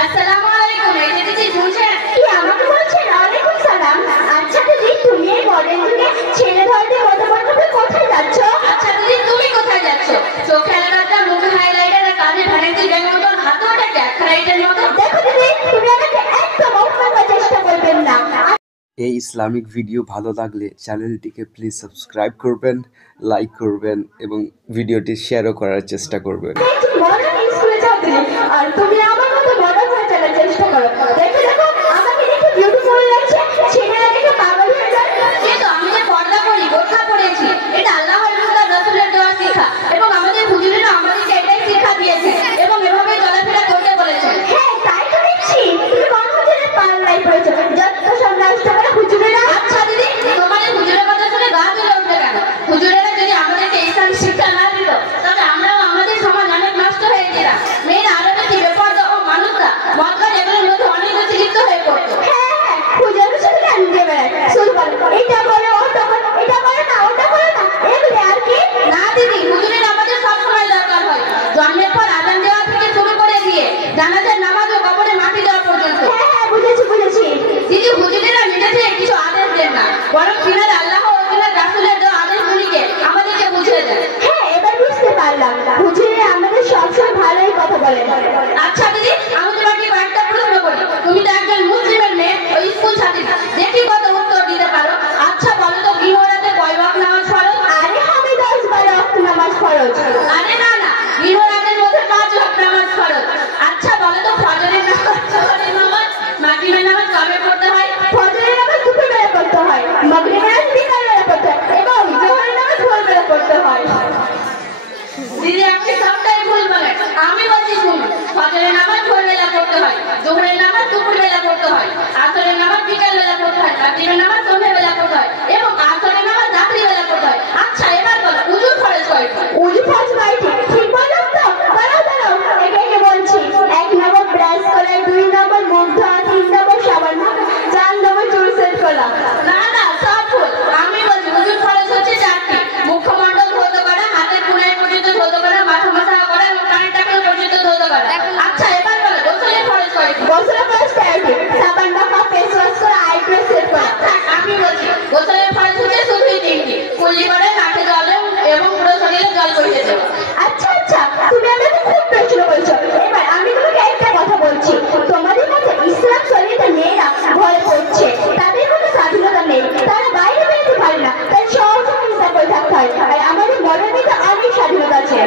আসসালামু আলাইকুম। এই যে দিদি শুনছেন? কি আমাকে বলছেন? ওয়ালাইকুম সালাম। আচ্ছা দিদি, তুমি এই মডেল যুগে ছেলে ধরতে মতো কোথায় যাচ্ছ? আচ্ছা দিদি, তুমি কোথায় যাচ্ছ? চোখে আলাদা, মুখে হাইলাইটার আর কানে ভ্যানিটি ব্যাগ মতন, হাতে ওটা ক্যাটরাইটের মতো। দেখো দিদি, তুমি আমাকে একদম অপমানের চেষ্টা করবেন না। এই ইসলামিক ভিডিও ভালো লাগলে চ্যানেলটিকে প্লিজ সাবস্ক্রাইব করবেন, লাইক করবেন এবং ভিডিওটি শেয়ারও করার চেষ্টা করবেন। আর তুমি আমার মতো বড় হয়ে চলার চেষ্টা করো। দেখো দেখো, আমাকে দেখে বিউটিফুল লাগছে, ছেলেরা দেখে পাগল হয়ে যায়। কিন্তু আমি যে পর্দা করি, বোরখা পরেছি, এটা আল্লাহর রাসূলের দেওয়া শিক্ষা এবং আমাদের হুজুরেরা আমাদেরকে এটাই শিক্ষা দিয়েছে এবং এভাবেই চলাফেরা করতে বলেছেন। হ্যাঁ, তাই তো দেখছি। তুমি কোন হুজুরের পাল্লায় পড়েছো? যত সব নষ্ট করে হুজুরেরা। আচ্ছা দিদি, তোমাদের হুজুরের কথা শুনে গা জ্বলে উঠবে কেন? হুজুরেরা যদি আমাদেরকে ইসলাম শিক্ষা না দিত, তবে আমরাও আমাদের সমাজ অনেক নষ্ট হয়ে যেতাম। মেয়েরা আরো বেশি বেপরদা ও মানুষরা মদগান এগুলোর মধ্যে অনেক বেশি লিপ্ত হয়ে পড়তো। হ্যাঁ হ্যাঁ, হুজুরের সাথে কেন দিয়ে বেড়ায়? শুধু বলে এটা করো, ওটা করো, এটা করো না, ওটা করো না, এগুলো আর কি? না দিদি, হুজুরের আমাদের সব সময় দরকার হয়। জন্মের পর আযান দেওয়া থেকে শুরু করে দিয়ে জানাজার নামাজ ও কবরে মাটি দেওয়া পর্যন্ত। হ্যাঁ হ্যাঁ, বুঝেছি বুঝেছি। দিদি, হুজুরেরা নিজে থেকে কিছু আদেশ দেন না, বরং সিনার আল্লাহ ও সিনার রাসূলের দেওয়া আদেশগুলিকে আমাদেরকে বুঝিয়ে দেন। হ্যাঁ, এবার বুঝতে পারলাম। হুজুরেরা আমাদের সবসময় ভালোই কথা বলেন। আচ্ছা দিদি, আমি তোমাকে কয়েকটা প্রশ্ন করি। তুমি তো একজন মুসলিমের মেয়ে ও স্কুল ছাত্রী, দেখি কত উত্তর দিতে পারো। আচ্ছা বলো তো, গৃহরাতে কয় ওয়াক্ত নামাজ ফরজ? আরে আমি 10-12 ওয়াক্ত নামাজ ফরজ। আরে না না, গৃহরাতের মধ্যে 5 ওয়াক্ত নামাজ ফরজ। আচ্ছা বলো তো, ফজরের নামাজ, জোহরের নামাজ, মাগরিবের নামাজ কবে পড়তে হয়? ফজরের নামাজ দুপুরবেলা পড়তে হয়, মাগরিবের নামাজ বিকালবেলা পড়তে হয় এবং জোহরের নামাজ ভোরবেলা পড়তে হয়। দিদি, আপনি সবটাই ভুল বলেন। আমি বলছি শুনুন, ফজরের নামাজ ভোরবেলা পড়তে হয়, জোহরের নামাজ দুপুরবেলা পড়তে হয়, আসরের নামাজ বিকালবেলা পড়তে হয়, মাগরিবের নামাজ সন্ধ্যাবেলা পড়তে হয় এবং আসরের নামাজ রাত্রিবেলা পড়তে হয়। আচ্ছা এবার বলো, উযু ফরজ কয়টি? উযু ফরজ কয়টি? ঠিক বললাম তো? দাঁড়াও দাঁড়াও, একে একে বলছি। 1 নম্বর ব্রাশ করা, 2 নম্বর মুখ ধোয়া, 3 নম্বর সাবান মাখা, 4 নম্বর চুল সেট করা। না না, সব ভুল। আমি বলছি উযু ফরজ হচ্ছে 4টি। মুখমণ্ডল ধৌত করা, হাতের কোনায় পর্যন্ত ধৌত করা, মাথা মাথা করা এবং কানের টাকলা পর্যন্ত ধৌত করা। আচ্ছা এবার বলো, গোসলের ফরজ কয়টি? গোসলের ফরজ 13টি। সাবান মাখা, ফেস ওয়াশ করা, আইব্রো সেট করা। আমি বলছি গোসলের ফরজ হচ্ছে শুধুই 3টি। কুলি করে, নাকে জল এবং পুরো শরীরে জল বসিয়ে দেওয়া। আচ্ছা আচ্ছা, তুমি আমাকে খুব প্রশ্ন করেছো। এবার আমি তোমাকে একটা কথা বলছি। তোমাদের মতো ইসলাম শরীয়তের মেয়েরা ঘরে পড়ছে, তাদের কোনো স্বাধীনতা নেই, তারা বাইরে বেরোতে পারে না, তাই সবসময় হিসাব করে থাকতে হয়। আর আমাদের মনের মধ্যে অনেক স্বাধীনতা আছে।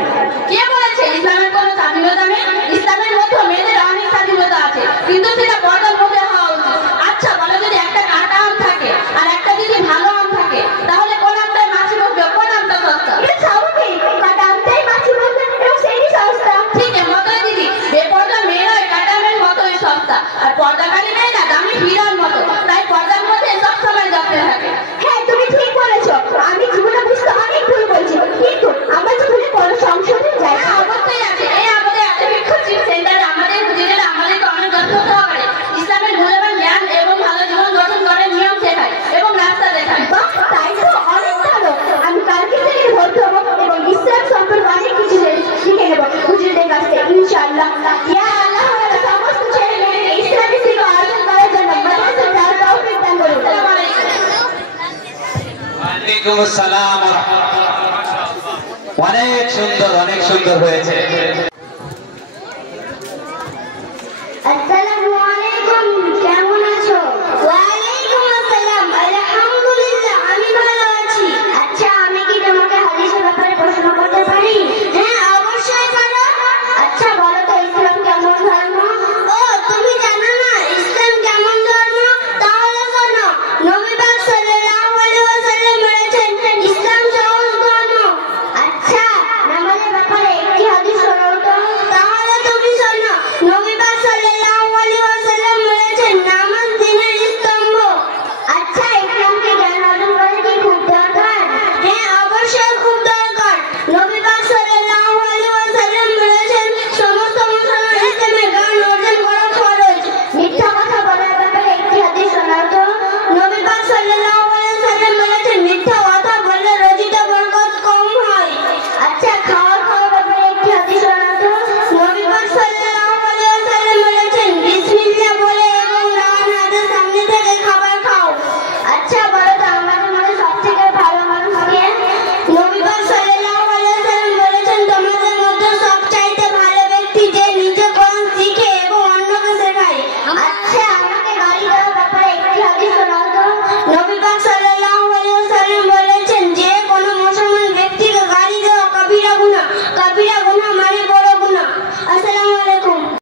কে বলেছে ইসলামের কোনো স্বাধীনতা নেই? ইসলামের মধ্যে মেয়েদের অনেক স্বাধীনতা আছে, কিন্তু সেটা পর্দার মধ্যে হওয়া উচিত। আচ্ছা বলো, যদি একটা কাঁটা আম থাকে আর একটা যদি ভালো আম থাকে, তাহলে কোন আমটাই মাছি বসবে, কোন আমটা সস্তা? এটা স্বাভাবিক, কাঁটা আমটাই মাছি বসবে এবং সেইটি সস্তা। ঠিক মতোই দিদি, বেপর্দা মেয়েরা কাঁটা আমের মতোই সস্তা, আর পর্দাকারী মেয়েরা দামি হীরার মতো, তাই পর্দার মধ্যে সবসময় যত্নে থাকে। হ্যাঁ তুমি ঠিক বলেছো। আমি জীবনে বুঝতে অনেক ভুল বলছি, কিন্তু আমার জীবনে কোনো সংশোধন যায় না। অবশ্যই আছে। এই আমাদের আধুনিক কোচিং সেন্টারে আমাদের হুজুরেরা আমাদেরকে অনেক যত্ন সহকারে ইসলামের মূল্যবান জ্ঞান এবং ভালো জীবন গঠন করার নিয়ম শেখায় এবং রাস্তা দেখায়। বাহ, তাই তো অনেক ভালো। আমি কালকে থেকে ভর্তি হবো এবং ইসলাম সম্পর্কে অনেক কিছু শিখে নেবো হুজুরদের কাছ থেকে, ইনশাআল্লাহ। ইয়া আল্লাহ, সমস্ত ছেলে মেয়েদের ইসলামী শিক্ষা অর্জন করার জন্য মাদ্রাসা যাওয়ার তৌফিক দান করুন। আসসালামু আলাইকুম। ওয়ালাইকুম আসসালাম ওয়া রাহমাতুল্লাহ। অনেক সুন্দর হয়েছে।